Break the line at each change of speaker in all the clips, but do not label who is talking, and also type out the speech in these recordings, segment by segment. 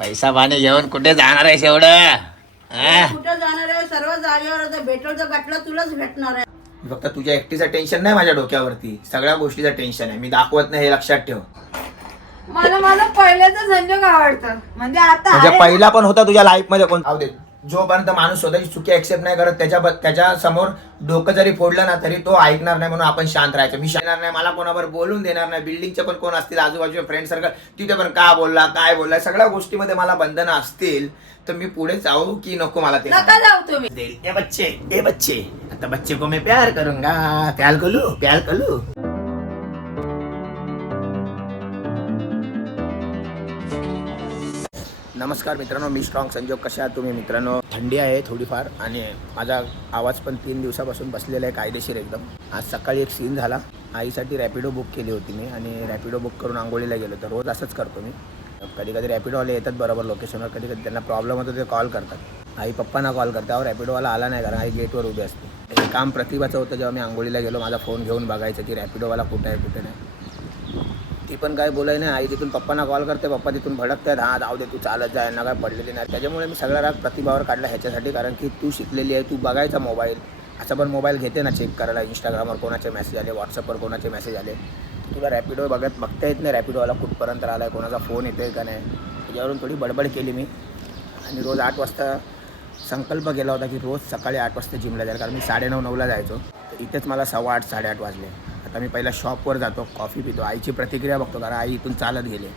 पैसा पाणी घेऊन कुठे जाणार आहेस एवढं?
कुठं जाणार आहे? सर्व जागेवर आता भेटल तर गाठला तुलाच भेटणार आहे.
फक्त तुझ्या एकटीचं टेन्शन नाही माझ्या डोक्यावरती. सगळ्या गोष्टीचं टेन्शन आहे. मी दाखवत नाही हे लक्षात ठेव.
मला मला पहिल्याच संजोग आवडतं. म्हणजे आता
म्हणजे
आहे.
पहिला पण होता तुझ्या लाईफमध्ये कोण? जाऊ दे. जोपर्यंत माणूस स्वतःची चुकी ऍक्सेप्ट नाही करत त्याच्या त्याच्यासमोर डोकं जरी फोडलं ना तरी तो ऐकणार नाही म्हणून आपण शांत राहायचं. मी शांत नाही मला कोणावर बोलून देणार नाही. बिल्डिंगचे पण कोण असतील आजूबाजूचे फ्रेंड सर्कल तिथे पण का बोलला काय बोलला सगळ्या गोष्टीमध्ये मला बंधनं असतील तर मी पुढे जाऊ की नको मला ते.
नका जाऊ तुम्ही.
दे ए बच्चे ए बच्चे आता बच्चे को मैं प्यार करूंगा. प्यार कलू प्यार कलू. नमस्कार मित्रांनो मी स्ट्रॉंग संजोग. कशा तुम्ही मित्रांनो? थंडी आहे थोडीफार आणि माझा आवाज पण तीन दिवसापासून बसलेला आहे कायदेशीर एकदम. आज सकाळी एक सीन झाला. आईसाठी रॅपिडो बुक केली होती मी आणि रॅपिडो बुक करून आंघोळीला गेलो तर रोज असंच करतो मी. कधी कधी रॅपिडोवाले येतात बरोबर लोकेशनवर कधी कधी त्यांना प्रॉब्लेम होतो ते कॉल करतात. आई पप्पांना कॉल करतात अहो रॅपिडोवाला आला नाही कारण आई गेटवर उभी असते. हे काम प्रतिभाचं होतं जेव्हा मी आंघोळीला गेलो. माझा फोन घेऊन बघायचं की रॅपिडोवाला कुठं आहे कुठे नाही. ती पण काय बोलाय नाही. आई तिथून पप्पांना कॉल करते. पप्पा तिथून भडकतात. हा जाऊ दे तू चालत जा. यांना काय पडलेली नाही. त्याच्यामुळे मी सगळा राग प्रतिभावर काढला ह्याच्यासाठी. कारण की तू शिकलेली आहे तू बघायचा मोबाईल असं पण मोबाईल घेते ना चेक करायला. इंस्टाग्रामवर कोणाचे मेसेज आले व्हॉट्सअपवर कोणाचे मेसेज आले. तुला रॅपिडो बघत बघता येत नाही रॅपिडोवाला कुठपर्यंत आला आहे कोणाचा फोन येतोय का नाही. त्याच्यावरून थोडी बडबड केली मी. आणि रोज आठ वाजता संकल्प केला होता की रोज सकाळी आठ वाजता जिमला जाईल कारण मी साडेनऊ नऊला जायचो. इथेच मला सव्वा आठ साडेआठ वाजले. आता मी पहिला शॉपवर जातो कॉफी पितो. आईची प्रतिक्रिया बघतो कारण आई इथून चालत गेले.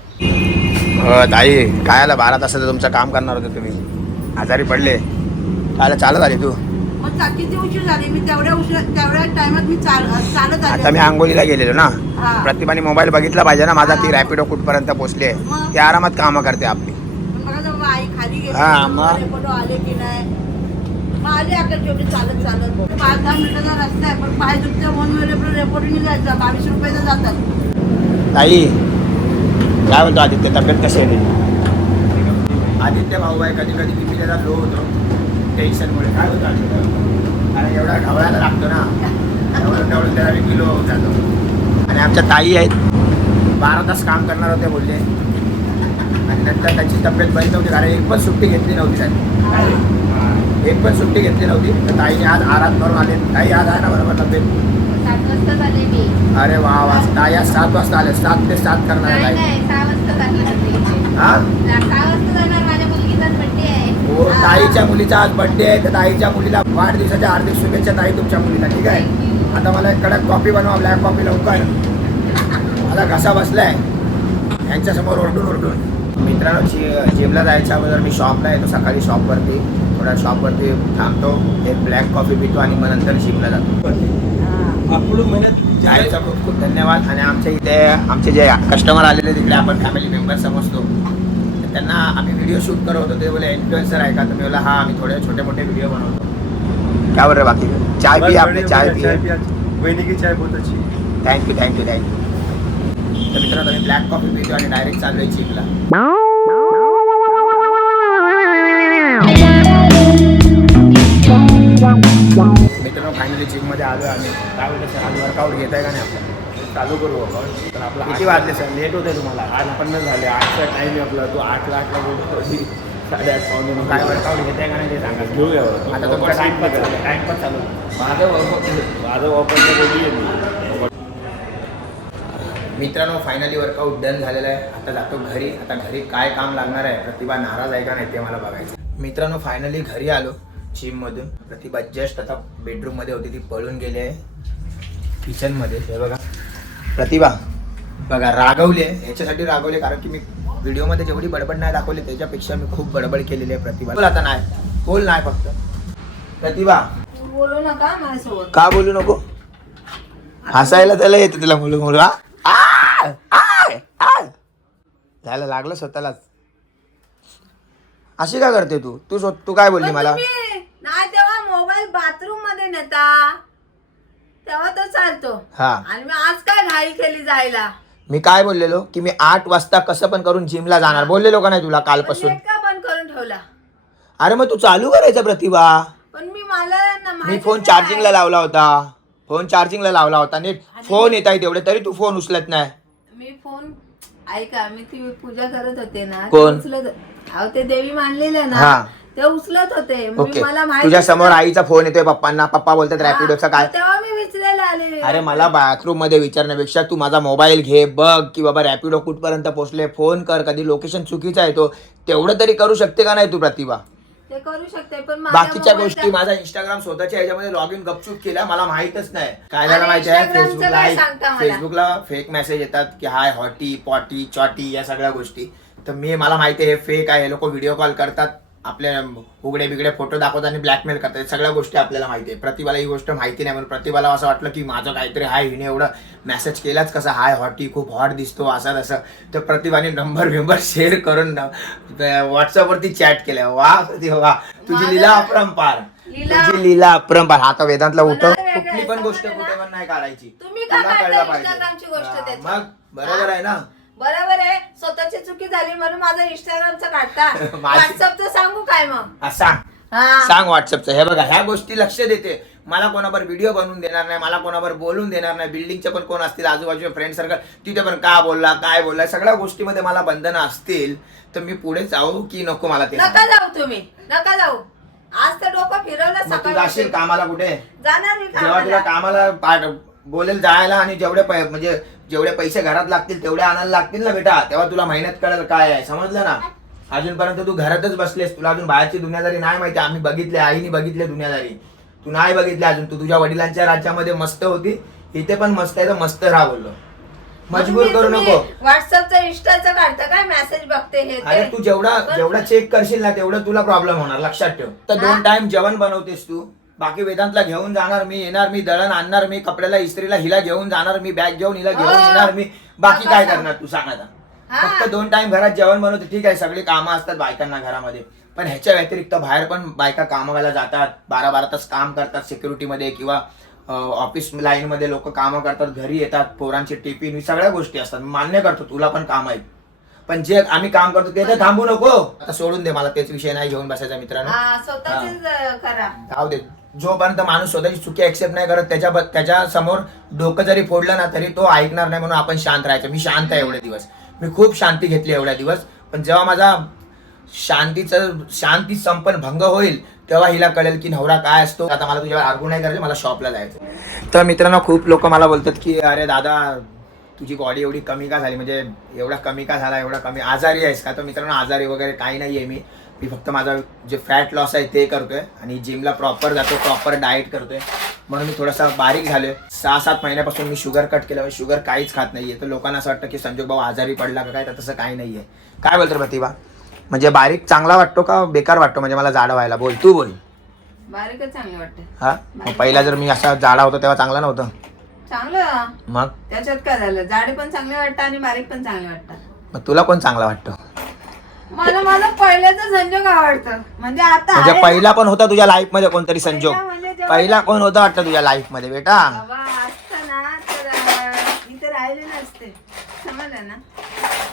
ताई काय आला? बारा तासाचं तुमचं काम करणार होतं तुम्ही. आजारी पडले. काय चालत आली तू? आता मी आंघोलीला गेलेलो ना. प्रतिभाने मोबाईल बघितला पाहिजे ना. माझा ती. रॅपिडो कुठपर्यंत पोहोचली? आहे. ती आरामात कामं करते आपली. हा, मग?
रेकॉर्डो आले की नाही मग आले अकरा शेवटी चालत चालत. पाच दहा मिनिटाचा रस्ता आहे पण पाय म्हणून जायचं. बावीस रुपयाचं जातात.
ताई काय म्हणतो आदित्य तब्येत कशी आहे? आदित्य भाऊ आहे कधी कधी किती त्याचा लो होतो. टेन्शनमुळे काय होतं आदित्य? कारण एवढा ढवळायला लागतो ना. एवढं ढवळून त्याला मी किलो जातो. आणि आमच्या ताई आहेत. बारा तास काम करणार होते बोलले. आणि नंतर त्याची तब्येत बरी नव्हती कारण एक पण सुट्टी घेतली नव्हती त्यांनी. एक पण सुट्टी घेतली नव्हती. तर ताईने आज आराम करून आले. ताई आज आहे ना बरोबर तब्येत?
मी.
अरे वा वा. ताई आज सात वाजता आले. सात ते सात करणार हा? हो ताईच्या मुलीचा आज बर्थडे आहे. तर ताईच्या मुलीला वाढदिवसाच्या हार्दिक शुभेच्छा ताई तुमच्या मुलीला. ठीक आहे? आता मला एक कडक कॉफी बनवा. ब्लॅक कॉफी लवकर. मला घसा बसलाय. यांच्यासमोर ओरडून ओरडून. मित्रांनो जि जिमला जायच्या अगोदर मी शॉपला येतो सकाळी शॉपवरती. थोड्या शॉपवरती थांबतो एक ब्लॅक कॉफी पितो आणि मग नंतर जिमला जातो. जायचा खूप खूप धन्यवाद. आणि आमच्या इथे आमचे जे कस्टमर आलेले तिकडे आपण फॅमिली मेंबर समजतो. त्यांना आम्ही व्हिडिओ शूट करत होतो ते बोले इन्फ्लुएन्सर आहे का? तर मी बोला हा आम्ही थोडे छोटे मोठे व्हिडिओ बनवतो. काय बरं बाकी? चाय पी आपने चाय पी.
वहिनी की चाय बहुत अच्छी
थँक्यू थँक्यू थँक्यू तर मित्रांनो मी ब्लॅक कॉफी पितो आणि डायरेक्ट चालू आहे जिमला. मित्रांनो फायनली जिममध्ये आलो आम्ही. काय बोलतो सर? आज वर्कआउट घेत आहे का नाही आपलं?
चालू करू तर आपला
किती वाजले सर? लेट होते तुम्हाला.
आठ पन्नास झाले. आठचा टाइम आहे आपला. तू आठला आठला बोलतो साडेआठ पावणे नऊ
काय वर्कआउट घेत आहे का नाही ते सांगा.
घेऊया
आता तुमचा चालू
माझं वर्कआउट माझं आहे मी.
मित्रांनो फायनली वर्कआउट डन झालेलं आहे. आता जातो घरी. आता घरी काय काम लागणार आहे? प्रतिभा नाराज आहे का नाही ते मला बघायचं मित्रांनो फायनली घरी आलो जिममधून प्रतिभा जस्ट आता बेडरूममध्ये होती. ती पळून गेली आहे. किचनमध्ये हे बघा. प्रतिभा बघा रागवली आहे. ह्याच्यासाठी रागवले कारण की मी व्हिडिओमध्ये जेवढी बडबड नाही दाखवली त्याच्यापेक्षा मी खूप बडबड केलेली आहे प्रतिभा. बोल आता नाही. बोल नाही फक्त. प्रतिभा.
बोलू नका
का बोलू नको? हसायला त्याला येतं तिला मुलं मुलं आ? आ! आ! आ! झालं लागलं स्वतःलाच. अशी का करते तू? तू तू काय बोलली मला?
तुम्ही नाही तेव्हा मोबाईल बाथरूममध्ये नेता. तेव्हा तो चालतो.
हा.
आणि मी आज काय घाई केली जायला?
मी काय बोललेलो? की मी आठ वाजता कसं पण करून जिमला जाणार. बोललेलो का नाही तुला कालपासून?
नेट का बंद करून ठेवला?
अरे मग तू चालू करायचा प्रतिभा.
पण मी मला ना
मी फोन
नाही.
चार्जिंगला लावला होता. फोन चार्जिंगला लावला होता. नीट फोन येत आहे तेवढे तरी तू फोन उचलत नाही.
मी फोन ऐका मी ती पूजा करत होते ना
कोण?
उचलत अहो ते देवी मानलेले ना
हा.
ते उचलत होते. मी-
ओके.
मला माहिती
तुझ्या समोर आईचा फोन येतोय पप्पांना. पप्पा बोलतात रॅपिडोचा काय?
तेव्हा मी विचारायला आले.
अरे मला बाथरूममध्ये विचारण्यापेक्षा तू माझा मोबाईल घे बघ की बाबा रॅपिडो कुठपर्यंत पोहोचले. फोन कर कधी लोकेशन चुकीचा आहे तो तेवढं तरी करू शकते का नाही तू प्रतिभा?
ते करू शकते पण माझ्या
बाकीच्या गोष्टी माझा इंस्टाग्राम स्वतःच्या ह्याच्यामध्ये लॉग इन गपचूप केला मला माहितच नाही. काय झालं
आणि
माहिती आहे
Instagramचं
फेसबुकला
काय सांगता मला?
फेसबुकला फेक मेसेज येतात की हाय हॉटी पॉटी चॉटी या सगळ्या गोष्टी. तर मी मला माहिती आहे हे फेक आहे हे लोक व्हिडिओ कॉल करतात. आपले उघडे बिगडे फोटो दाखवतात आणि ब्लॅकमेल करतात. सगळ्या गोष्टी आपल्याला माहिती आहे. प्रतिभाला ही गोष्ट माहिती नाही म्हणून प्रतिभाला असं वाटलं की माझं काहीतरी हाय हिने एवढं मेसेज केलाच कसं? हाय हॉटी खूप हॉट दिसतो असं तसं. तर प्रतिभाने नंबर बिंबर शेअर करून व्हॉट्सअपवरती चॅट केलं वा प्रतिभा वा. तुझी लीला अपरंपार.
लीला-
तुझी लीला अपरंपार. आता वेदांतला उठव. कुठली पण गोष्ट कुठे? पण नाही काढायची. तुला कळलं पाहिजे. मग बरोबर आहे ना?
बरोबर आहे. स्वतःची चुकी झाली म्हणून माझं इंस्टाग्रामचं काढता.
माझी-
व्हॉट्सअपचं सांगू काय मग?
हा, सांग.
हा.
सांग व्हॉट्सअपचं हे बघा ह्या गोष्टी लक्ष देते. मला कोणावर व्हिडिओ बनवून देणार नाही मला कोणावर बोलून देणार नाही. बिल्डिंगचे पण कोण असतील आजूबाजूचे फ्रेंड सर्कल तिथे पण का बोलला काय बोलला सगळ्या गोष्टीमध्ये मला बंधनं असतील तर मी पुढे जाऊ की नको मला ते
नका. जाऊ तुम्ही. नका जाऊ. आज तर डोकं फिरवलं
मग तू जाशील
सकाळी
कामाला कुठे?
जाणार मी
जेव्हा तुला
कामाला.
कामाला पाठ बोलेल जायला आणि जेवढे पै- म्हणजे जेवढे पैसे घरात लागतील तेवढे आणायला लागतील ना बेटा. तेव्हा तुला मेहनत कळेल काय आहे. समजलं ना? अजूनपर्यंत तू घरातच बसलेस. तुला अजून बाहेरची दुनियादारी नाही माहिती. आम्ही बघितले आईने बघितले दुनियादारी. तू नाही बघितले अजून. तू तुझ्या वडिलांच्या राज्यामध्ये मस्त होती. इथे पण मस्त आहे तर मस्त राहा बोललो. मजबूर करू नको.
व्हॉट्सअपचं इंस्टाचं काढता काय? मेसेज बघते हे
अरे
ते.
जेवढा जेवढा चेक करशील ना तेवढं तुला प्रॉब्लेम होणार. लक्षात ठेव. तर दोन? टाइम जेवण बनवतेस तू. बाकी वेदांतला घेऊन जाणार मी येणार मी दळण आणणार मी कपड्याला इस्त्रीला हिला घेऊन जाणार मी बॅग घेऊन हिला घेऊन. येणार मी. बाकी काय. करणार तू सांग आता. फक्त दोन टाइम घरात जेवण बनवते ठीक आहे सगळी कामं असतात बायकांना घरामध्ये. पण ह्याच्या व्यतिरिक्त बाहेर पण बायका कामाला जातात बारा बारा तास काम करतात सिक्युरिटीमध्ये किंवा ऑफिस लाईनमध्ये लोक कामं करतात घरी येतात पोरांची टिफिन सगळ्या गोष्टी असतात. मी मान्य करतो तुला पण काम आहेत. पण जे आम्ही काम करतो ते तर थांबू नको. आता सोडून दे मला तेच विषय नाही घेऊन बसायचा मित्रांनो.
हा
जाऊ दे. जोपर्यंत माणूस स्वतःची चुकी ऍक्सेप्ट नाही करत त्याच्या त्याच्यासमोर डोकं जरी फोडलं ना तरी तो ऐकणार नाही म्हणून आपण शांत राहायचं. मी शांत आहे एवढे दिवस. मी खूप शांती घेतली एवढ्या दिवस. पण जेव्हा माझा शांतीचं शांती संपन्न भंग होईल तेव्हा हिला कळेल की नवरा काय असतो. आता मला तुझ्यावर आर्गू नाही करायचं मला शॉपला जायचं. तर मित्रांनो खूप लोक मला बोलतात की अरे दादा तुझी बॉडी एवढी कमी का झाली? म्हणजे एवढा कमी का झाला? एवढा कमी आजारी आहेस का? तर मित्रांनो आजारी वगैरे काही नाही आहे मी. मी फक्त माझा जे फॅट लॉस आहे ते करतोय आणि जिमला प्रॉपर जातो प्रॉपर डाएट करतोय. म्हणून मी थोडासा बारीक झालोय. सहा सात महिन्यापासून मी शुगर कट केलं शुगर काहीच खात नाहीये. तर लोकांना असं वाटतं की संजोग भाऊ आजारी पडला का काय? तर तसं काही नाहीये. काय बोलतो प्रतिभा? म्हणजे बारीक चांगला वाटतो का बेकार वाटतो? म्हणजे मला जाडं व्हायला. बोल तू बोल.
बारीकच चांगलं वाटतं
हा? मग पहिला जर मी असा जाडा होतो तेव्हा चांगला नव्हतं.
चांगलं?
मग?
त्याच्यात काय झालं? जाडे पण चांगले वाटतं आणि बारीक पण चांगले वाटतात.
मग तुला कोण चांगला वाटतो?
मला माझं पहिल्याच संजोग आवडतं. म्हणजे आता
म्हणजे
आहे.
पहिला पण होता तुझ्या लाईफमध्ये कोणतरी संजोग.
पहिला म्हणजे जेव्हा-
पहिला कोण होता वाटतं तुझ्या लाईफमध्ये बेटा?
बाबा असतं ना तर अं, इथे राहिले नसते. समजलं ना?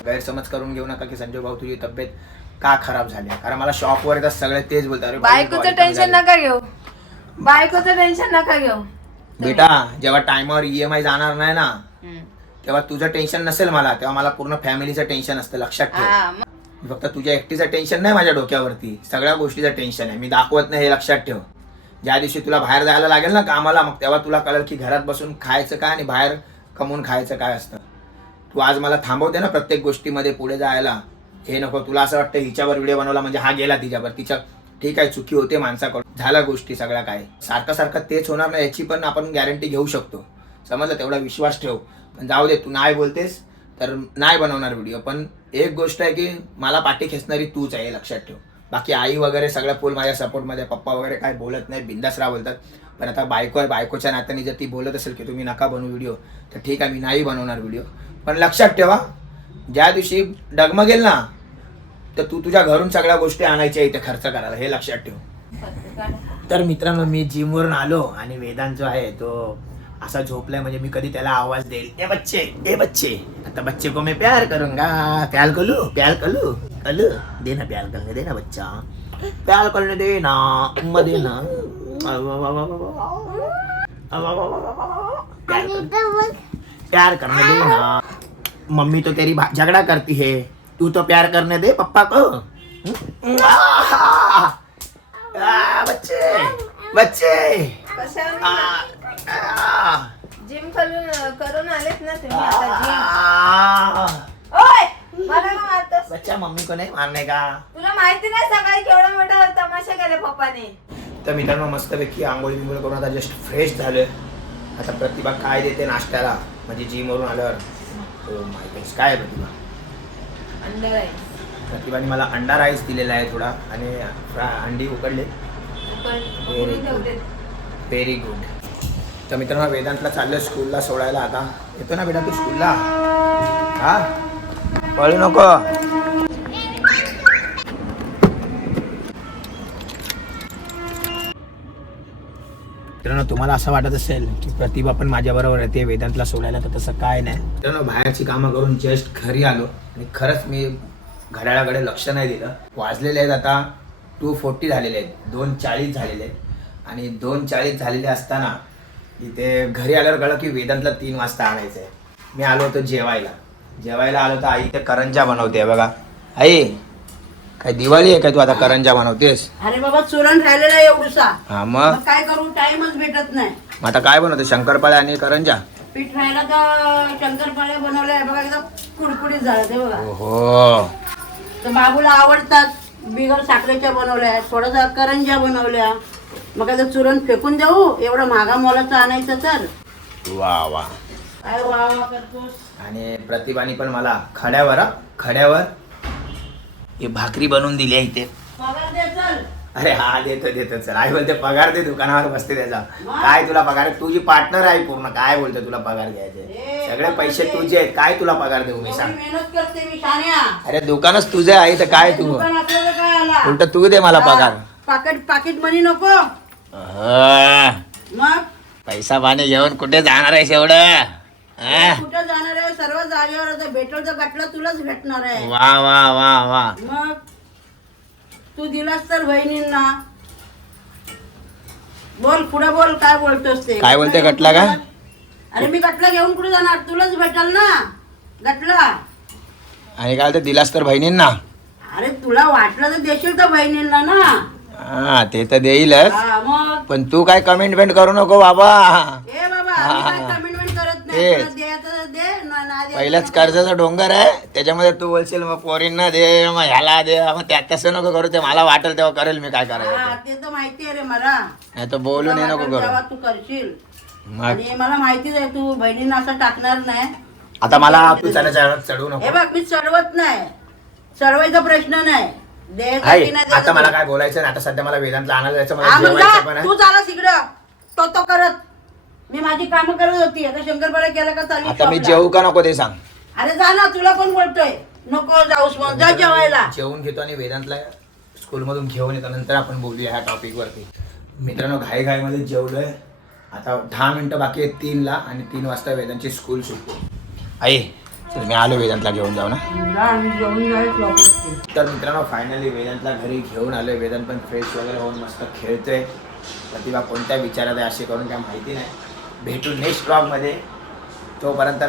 गैरसमज करून घेऊ नका की संजय भाऊ तुझी तब्येत का खराब झाली? आहे. कारण मला शॉपवर येतात सगळे तेच बोलतात अरे
बायकोचं
कमी
टेन्शन
झाली.
नका घेऊ. बायकोचं टेन्शन नका घेऊ.
बेटा जेव्हा टायमावर ईएमआय जाणार नाही ना. तेव्हा तुझं टेन्शन नसेल मला तेव्हा मला पूर्ण फॅमिलीचं टेन्शन असतं लक्षात ठेव.
हा, मग
फक्त तुझ्या एकटीचं टेन्शन नाही माझ्या डोक्यावरती. सगळ्या गोष्टीचं टेन्शन आहे. मी दाखवत नाही हे लक्षात ठेव. ज्या दिवशी तुला बाहेर जायला लागेल ना कामाला मग तेव्हा तुला कळेल की घरात बसून खायचं काय आणि बाहेर कमवून खायचं काय असतं. तू आज मला थांबवते ना प्रत्येक गोष्टीमध्ये पुढे जायला. हे नको तुला असं वाटतं हिच्यावर व्हिडिओ बनवला म्हणजे हा गेला तिच्यावर. तिच्या ठीक आहे चुकी होते माणसाकडून. झाल्या गोष्टी सगळ्या काय सारखं सारखं तेच होणार नाही याची पण आपण गॅरंटी घेऊ शकतो. समजलं? तेवढा विश्वास ठेव. पण जाऊ दे तू नाही बोलतेस. तर नाही बनवणार व्हिडिओ पण एक गोष्ट आहे की मला पाठी खेचणारी तूच आहे हे लक्षात ठेव. बाकी आई वगैरे सगळ्या फुल माझ्या सपोर्टमध्ये पप्पा वगैरे काय बोलत नाही बिंदासरा बोलतात. पण आता बायको आहे बायकोच्या नात्याने जर ती बोलत असेल की तुम्ही नका बनवू व्हिडिओ तर ठीक आहे मी नाही बनवणार व्हिडिओ पण लक्षात ठेवा ज्या दिवशी डगमगेल ना तर तू तुझ्या घरून सगळ्या गोष्टी आणायच्या इथे खर्च करायला हे लक्षात ठेव. तर मित्रांनो मी जिमवरून आलो आणि वेदांत जो आहे तो असा झोपलाय म्हणजे मी कधी त्याला आवाज देईल. ए बच्चे ए बच्चे. आता बच्चे को मैं प्यार करूंगा। प्यार कलू प्यार कलू कलू। दे ना प्यार करने दे ना बच्चा। प्यार करने दे ना उम्मा दे ना प्यार कर- प्यार करने दे ना मम्मी तो तेरी भा- झगड़ा करती है। तू तो प्यार करने दे पप्पा को। आ, आ, बच्चे बच्चे।
कशावर
आ, आ,
जिम करून करून आलेत ना तुम्ही आता जिम. ओय मला का मारतोस
बच्चा मम्मी को नाही मारणे का?
तुला माहिती नाही सकाळी केवढा मोठा तमाशा केला पप्पाने.
तर मित्रांनो मस्तपैकी आंघोळी बिंघोळी करून आता जस्ट फ्रेश झालं आता प्रतिभा काय देते नाश्त्याला? म्हणजे जिमवरून आल्यावर. ओ माय गॉड काय आहे प्रतिभा?
अंडर आहे.
प्रतिभाने मला अंडा राईस दिलेला आहे थोडा. आणि फ्रा अंडी उकडले. good.
ठेवते
व्हेरी गुड तर मित्रांनो वेदांतला चाललं स्कूलला सोडायला आता. येतो ना बेटा तू स्कूलला? हा? पळू नको. मित्रांनो तुम्हाला असं वाटत असेल की प्रतिभा पण माझ्याबरोबर येते वेदांतला सोडायला तर तसं काय नाही. मित्रांनो बाहेरची कामं करून जस्ट घरी आलो आणि खरंच मी घड्याळाकडे लक्ष नाही दिलं. वाजलेले आहेत आता टू फोर्टी झालेले आहेत दोन चाळीस झालेले आहेत. आणि दोन चाळीस झालेले असताना इथे घरी आल्यावर कळलं की वेदांतला तीन वाजता आणायचं आहे मी आलो होतो जेवायला. जेवायला आलो तर आई ते करंजा बनवते बघा. आई काय दिवाळी आहे काय तू आता करंजा बनवतेस?
अरे बाबा चुरण राहिलेला आहे एवढूसा.
हा मग?
मग काय करू? टाइमच भेटत नाही.
मग आता काय बनवते? शंकरपाळ्या आणि करंजा?
पीठ राहिला तर शंकरपाळ्या बनवल्या. आहे बघा एकदम कुडकुडीत झालं ते बघा.
हो
तर बाबूला आवडतात. बिगर साखरेच्या बनवल्या थोडासा करंज्या बनवल्या. मग आता चुरण फेकून देऊ? एवढं महागा मोलाचं आणायचं तर?
वा वा.
काय वा वा करतोस?
आणि प्रतिभानी पण मला खड्यावर हा, खड्यावर. ही भाकरी बनवून दिली आहे इथे.
पगार दे चल.
अरे हा देतो देतो चल. आई बोलते पगार दे दुकानावर बसते त्याचा. काय तुला पगार? तुझी पार्टनर आहे पूर्ण काय बोलते तुला पगार द्यायचे? सगळे पैसे तुझे आहेत. काय तुला पगार देऊ मी
एवढी
सांग.
मेहनत करते मी शाण्या.
अरे दुकानच तुझं आहे तर काय तू?
दुकान आपल्याला काय आला?
उलट तू दे मला पगार.
पाकिट पाकिट मनी नको.
अह,
मग?
पैसा पाणी घेऊन कुठे जाणार आहेस एवढं अह,
कुठं जाणार आहे? सर्व जागेवर आता भेटल तर गाठला तुलाच भेटणार आहे.
वा वा वा वा.
मग? तू दिलास तर बहिणींना. बोल पुढे बोल काय बोलतोस ते?
काय बोलते गटला का?
अरे मी गटला घेऊन कुठे जाणार? तुलाच भेटल ना? गटला
आणि काय ते दिलास तर बहिणींना?
अरे तुला वाटलं तर देशील तर बहिणींना ना?
हा ते तर देईलच.
हा मग?
पण तू काय कमेंटमेंट करू नको बाबा.
ए बाबा मी काय कमिटमेंट करत नाही?
तेच.
तुला द्यायचं तर दे. न- नाही द्यायचं
पहिलाच. कर्जाचा डोंगर आहे. त्याच्यामध्ये तू बोलशील मग पोरींना दे मग ह्याला दे. मग त्यात तसं नको करू ते मला वाटेल तेव्हा करेल मी काय
हा
करायचं
ते तर माहिती आहे रे मला.
नाही तर बोलून हे
तुला
नको
वाटेल तेव्हा
करू.
तू करशील.
मग?
आणि मला माहितीच आहे तू बहिणींना असं टाकणार नाही.
आता मला तू
हे
नको.
बघ मी चढवत नाही. चढवायचा प्रश्न नाही.
आता मला काय बोलायचं नाही आता सध्या मला वेदांतला आणायला जायचं मला
मग
जेवायचं पण
जा,
आहे.
तू इकडं. तो तो करत. मी माझी कामं करत होती. आता शंकरपाड्या केलं का चालली
आता मी. जेवू का नको ते सांग.
अरे जा ना तुला पण बोलतोय. नको जाऊस मग जा जेवायला.
जेवून घेतो आणि वेदांतला स्कूलमधून घेऊन येतो. नंतर आपण बोलूया ह्या टॉपिकवरती मित्रांनो घाई घाईमध्ये जेवलोय. आता दहा मिनिटं बाकी आहेत तीनला आणि तीन वाजता वेदांची स्कूल सुटते आई तर मी आलो वेदांतला घेऊन जाऊ ना? तर मित्रांनो फायनली वेदांतला घरी घेऊन आलोय. वेदांत पण फ्रेश वगैरे होऊन मस्त खेळतोय. प्रतिभा कोणत्या विचारात आहे असे करून काय माहिती नाही. भेटू नेक्स्ट ब्लॉगमध्ये तोपर्यंत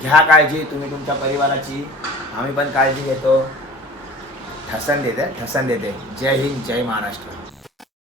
घ्या काळजी तुम्ही तुमच्या परिवाराची. आम्ही पण काळजी घेतो. ठसन देते ठसन देते. जय हिंद जय महाराष्ट्र.